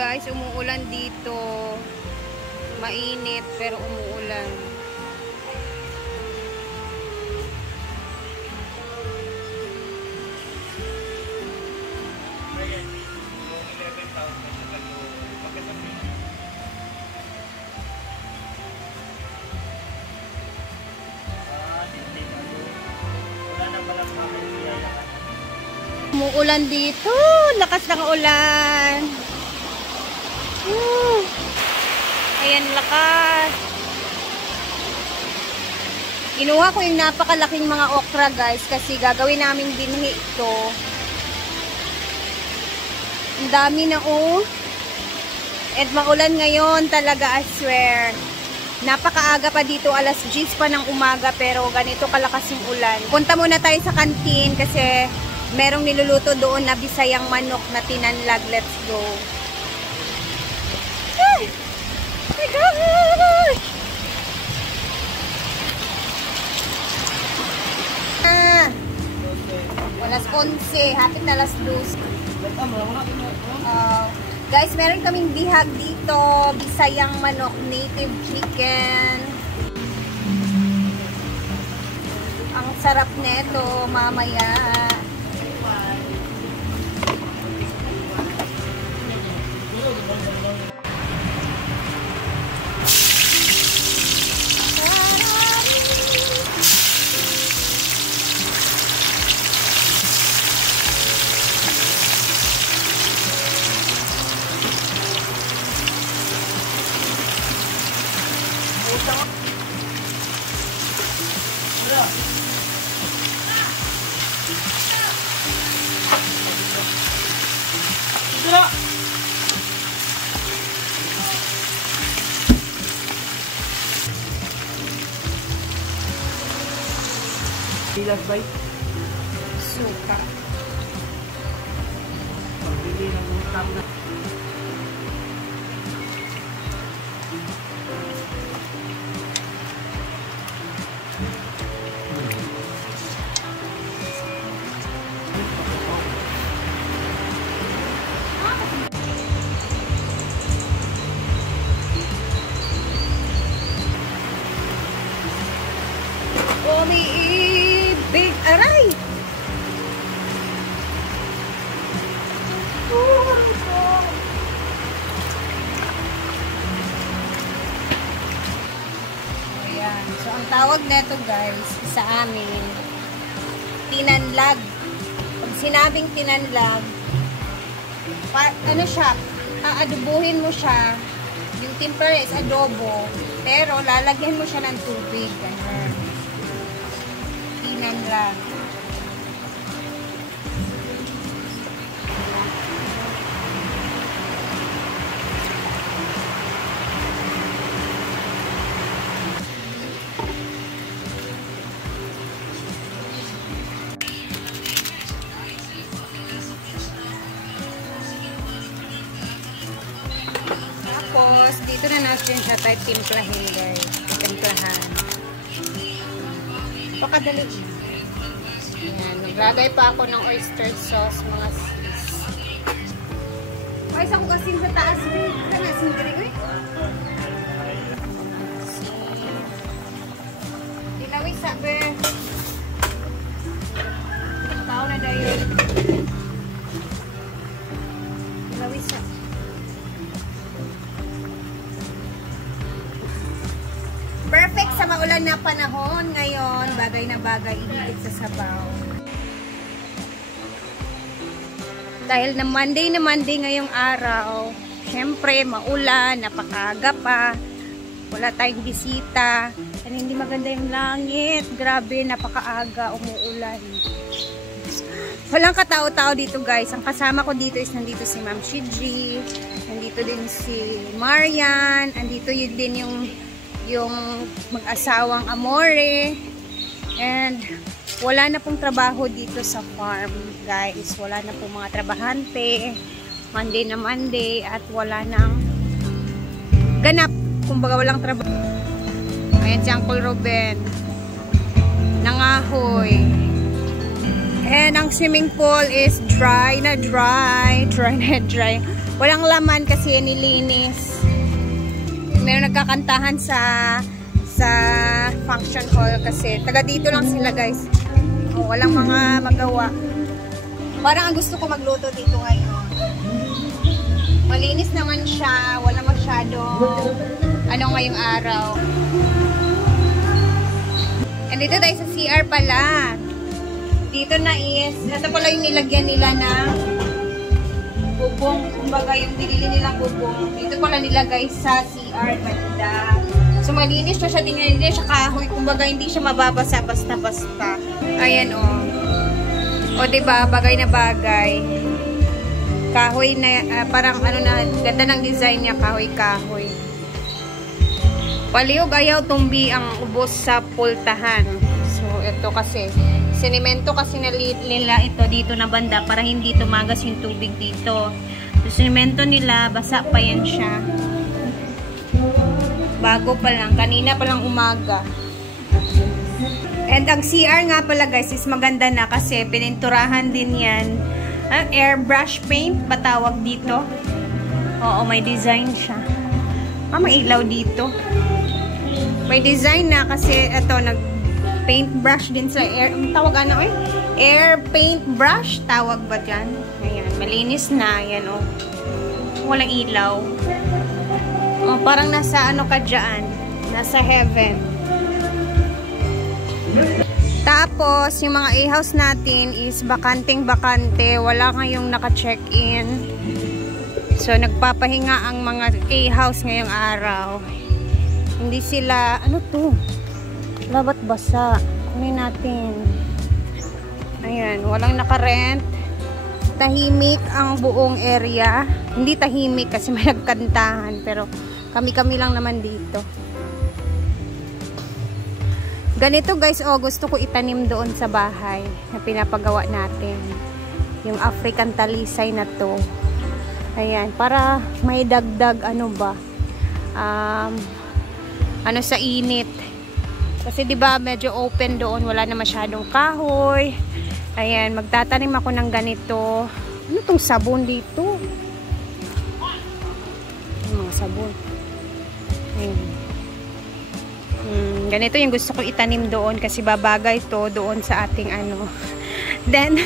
guys, umuulan dito. Mainit pero umuulan. Umuulan dito. Lakas ng ulan. Ayan, lakas. Kinuha ko yung napakalaking mga okra, guys, kasi gagawin namin binhi ito. Ang dami na, oh. At maulan ngayon talaga, I swear. Napakaaga pa dito, alas 10 pa ng umaga, pero ganito kalakas yung ulan. Punta muna tayo sa kantin kasi merong niluluto doon na Bisayang manok na tinanlag. Let's go. Ay! Oh my gosh! Alas 11. Hapit na alas 12. Guys, meron kaming bihag dito. Bisayang manok, native chicken. Ang sarap neto mamaya. Bilas bay? Suka. Pagbili ng utang na. Big aray! Oh my God! Ayan. So, ang tawag neto, guys, sa amin, tinanlag. Pag sinabing tinanlag, ano siya, aadobuhin mo siya, yung timper is adobo, pero lalagyan mo siya ng tubig. Ganyan. Tinanlag. Tapos, dito na natin siya tayo timplahin, guys. Timplahan. Pakadali. Ayan. Naglagay pa ako ng oyster sauce, mga sis. Ay, isang kasing sa taas. Kana, sindiri ko eh. Dilawis, sabi. Tao na dayo. Dilawis, sabi. Perfect sa maulan na panahon ngayon. Bagay na bagay, ihigit sa sabaw. Dahil na Monday ngayong araw, syempre maulan, napakaaga pa, wala tayong bisita, and hindi maganda yung langit. Grabe, napakaaga, umuulan. Walang katao-tao dito, guys. Ang kasama ko dito is nandito si Ma'am Shiji, nandito din si Marian, nandito yun din yung mag-asawang Amore, and wala na pong trabaho dito sa farm, guys. Wala na pong mga trabahante. Monday na Monday at wala nang ganap. Kumbaga walang trabaho. Ayan si Uncle Ruben. Nangahoy. And ang swimming pool is dry na dry. Dry na dry. Walang laman kasi nilinis. Meron nagkakantahan sa function hall kasi taga dito lang sila guys. Walang mga magawa. Parang ang gusto ko magluto dito ngayon. Malinis naman siya. Wala masyadong ngayong araw. And dito tayo sa CR pala. Dito na ito pala yung nilagyan nila ng bubong. Kumbaga yung binili nilang bubong. Dito pala nilagay sa CR banda. So malinis pa siya. Tingnan, hindi siya kahoy. Kumbaga hindi siya mababasa basta-basta. Ayan o. O diba, bagay na bagay. Kahoy na, parang ganda ng design niya. Kahoy-kahoy. Paliog ayaw tumbi ang ubos sa pultahan. So ito kasi. Sinemento kasi nila ito dito na banda para hindi tumagas yung tubig dito. So, sinemento nila, basa pa yan siya. Bago pa lang, kanina pa lang umaga. And ang CR nga pala guys is maganda na kasi pininturahan din yan. Airbrush paint, patawag dito. Oo, may design siya. May ilaw dito. May design na kasi ito paintbrush din sa air. Tawag air paintbrush. Tawag ba dyan? Ayan. Malinis na. Ayan o. Walang ilaw. Parang nasa ka dyan. Nasa heaven. Tapos, yung mga A-house natin is bakanting-bakante. Wala ngayong naka-check-in. So, nagpapahinga ang mga A-house ngayong araw. Hindi sila, labat basa. Kunin natin. Ayan, walang nakarent. Tahimik ang buong area. Hindi tahimik kasi may nagkantahan. Pero kami-kami lang naman dito. Ganito guys, gusto ko itanim doon sa bahay na pinapagawa natin. Yung African talisay na to. Ayan, para may dagdag sa init. Kasi 'di ba medyo open doon, wala na masyadong kahoy. Ayan, magtatanim ako ng ganito. Ano tong sabon dito? Mga sabon. Ayan. Ganito yung gusto ko itanim doon kasi babagay to doon sa ating Then,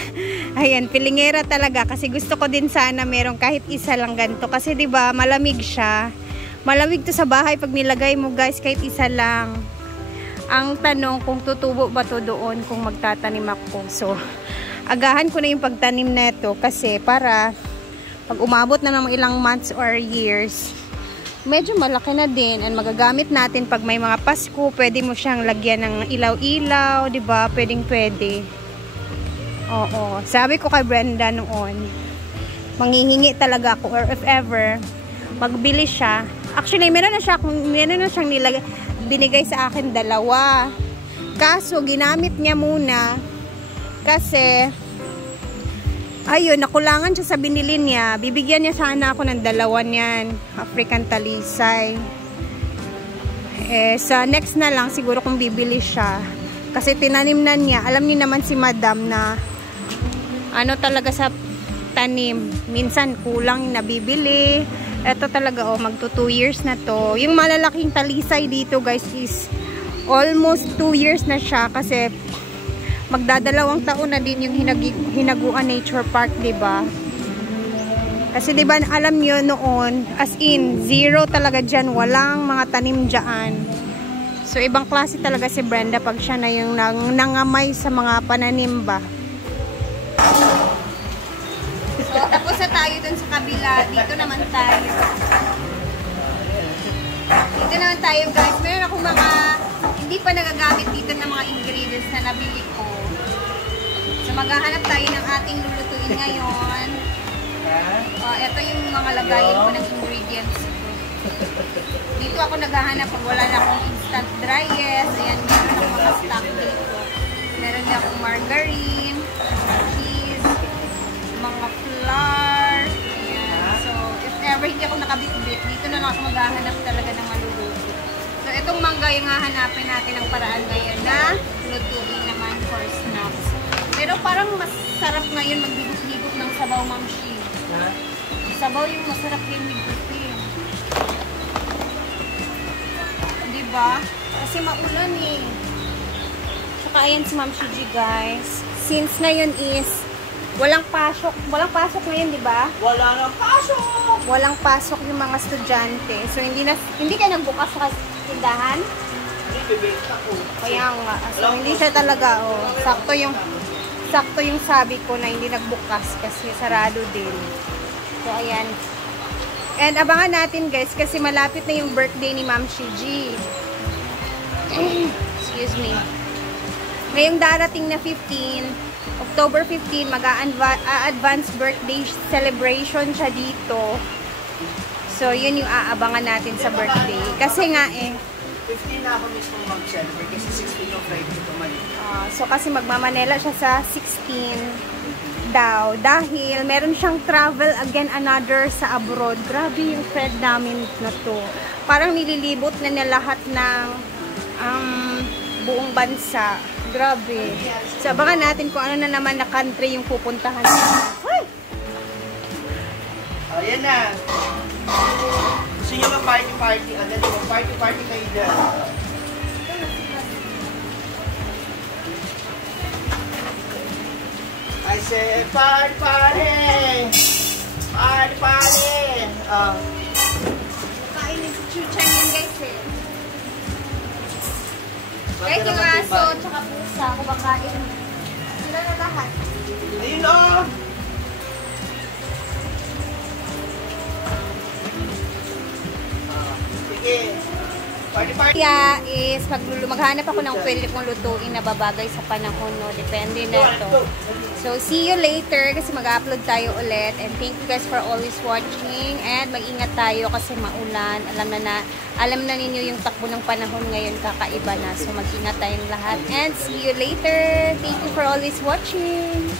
ayan, pilingera talaga kasi gusto ko din sana merong kahit isa lang ganito kasi 'di ba malamig siya. Malamig to sa bahay pag nilagay mo guys kahit isa lang. Ang tanong kung tutubo ba to doon kung magtatanim ako. So, agahan ko na yung pagtanim na ito kasi para pag umabot na ng ilang months or years, medyo malaki na din and magagamit natin pag may mga Pasko. Pwede mo siyang lagyan ng ilaw-ilaw, diba? Pwedeng-pwede. Oo. Sabi ko kay Brenda noon, manghihingi talaga ako or if ever, magbili siya. Actually, meron na siyang binigay sa akin 2. Kaso, ginamit niya muna kasi ayun, nakulangan siya sa binili niya. Bibigyan niya sana ako ng 2 niyan. African talisay. Sa next na lang, siguro kung bibili siya. Kasi tinanim na niya. Alam niyo naman si madam na talaga sa tanim. Minsan kulang nabibili. Ito talaga, magto 2 years na to. Yung malalaking talisay dito guys is almost 2 years na siya kasi magdadalawang taon na din yung Hinaguan Nature Park, diba? Kasi diba alam nyo noon, as in, 0 talaga dyan, walang mga tanim dyan. So ibang klase talaga si Brenda pag siya na yung nangamay sa mga pananim ba. So tapos na tayo dun sa kabila, dito naman tayo. Dito naman tayo guys, meron akong mga hindi pa nagagamit dito ng mga ingredients na nabili ko. So maghahanap tayo ng ating lulutuin ngayon. Ito yung mga lagayin ko ng ingredients ko. Dito ako naghahanap pag wala na akong instant dry yes. Ayan, meron akong mga stock dito. Meron din akong margarine, cheese, mga flour. Ayan. So, if ever hindi ako nakabit-bit, dito na lang ako maghahanap talaga ng maluluto. So, itong mangga yung hahanapin natin ang paraan ngayon na lutuin naman for snacks. Pero parang mas sarap ngayon magbibig-bigok ng sabaw, Ma'am Shi. Sabaw yung masarap yung higupin. Diba? Kasi maulan eh. Tsaka ayan si Ma'am Shiji guys. Since ngayon is walang pasok ngayon, diba? Wala nang pasok! Walang pasok yung mga estudyante. So hindi ka nagbukas sa tindahan? Hindi, bibenta ko. Kaya nga. So hindi siya talaga, oh. Sakto yung sabi ko na hindi nagbukas kasi sarado din. So ayan. And abangan natin guys kasi malapit na yung birthday ni Ma'am Shiji. Excuse me. Ngayong darating na 15, October 15, mag-a-advance birthday celebration siya dito. So, yun yung aabangan natin sa birthday. Kasi nga 15 na ako mismo mag-celebrate kasi 16 yung Friday ito mali. So, kasi magmamanela siya sa 16 daw. Dahil meron siyang travel again another sa abroad. Grabe yung friend namin na to. Parang nililibot na niya lahat ng buong bansa. Grabe. So, abangan natin kung ano na naman na country yung pupuntahan niya. Ay! Ayan na. Gusto nyo mag-party-party. Agad yung mag-party-party kayo dyan. I said, party-party! Party-party! Kain ni Chuchan yun guys eh. Kahit yung aso, tsaka pusa, kumakain. Sila na lahat. Ayun o! Sige. Party-party! Kaya is maghanap ako ng pwede kong lutuin na babagay sa panahon, no? Depende na ito. So, see you later kasi mag-upload tayo ulit. And thank you guys for always watching. And mag-ingat tayo kasi maulan. Alam na ninyo yung takbo ng panahon ngayon, kakaiba na. So, mag-ingat tayong lahat. And see you later. Thank you for always watching.